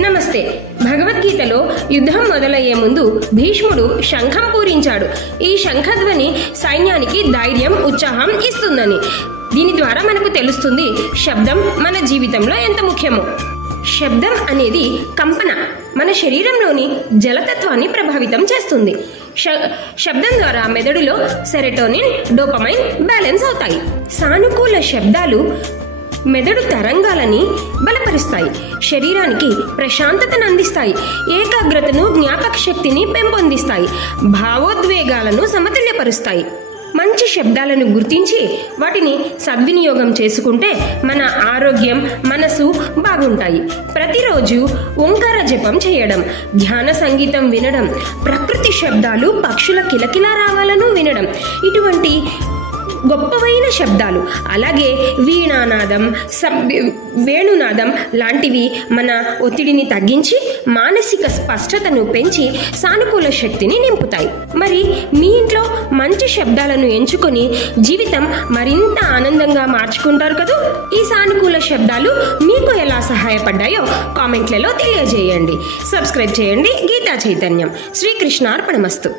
నమస్తే. భగవద్గీతలో యుద్ధం మొదలయ్యే ముందు భీష్ముడు శంఖం పూరించాడు. ఈ శంఖధ్వని సైన్యానికి ధైర్యం, ఉత్సాహం ఇస్తుందని. దీని ద్వారా మనకు తెలుస్తుంది శబ్దం మన జీవితంలో ఎంత ముఖ్యమో. శబ్దం అనేది కంపన మన శరీరంలోని జలతత్వాన్ని ప్రభావితం చేస్తుంది. శబ్దం ద్వారా మెదడులో సెరోటోనిన్, డోపమైన్ బ్యాలెన్స్ అవుతాయి. సానుకూల శబ్దాలు మెదడు తరంగాలని బలపరుస్తాయి, శరీరానికి ప్రశాంతతను అందిస్తాయి, ఏకాగ్రతను, జ్ఞాపక శక్తిని పెంపొందిస్తాయి, భావోద్వేగాలను సమతుల్యపరుస్తాయి. మంచి శబ్దాలను గుర్తించి వాటిని సద్వినియోగం చేసుకుంటే మన ఆరోగ్యం, మనసు బాగుంటాయి. ప్రతిరోజు ఓంకార జపం చేయడం, ధ్యాన సంగీతం వినడం, ప్రకృతి శబ్దాలు, పక్షుల కిలకిలా రావాలను వినడం, ఇటువంటి గొప్పవైన శబ్దాలు, అలాగే వీణానాదం, వేణునాదం లాంటివి మన ఒత్తిడిని తగ్గించి మానసిక స్పష్టతను పెంచి సానుకూల శక్తిని నింపుతాయి. మరి మీ ఇంట్లో మంచి శబ్దాలను ఎంచుకొని జీవితం మరింత ఆనందంగా మార్చుకుంటారు కదా. ఈ సానుకూల శబ్దాలు మీకు ఎలా సహాయపడ్డాయో కామెంట్లలో తెలియజేయండి. సబ్స్క్రైబ్ చేయండి. గీతా చైతన్యం. శ్రీకృష్ణార్పణమస్తు.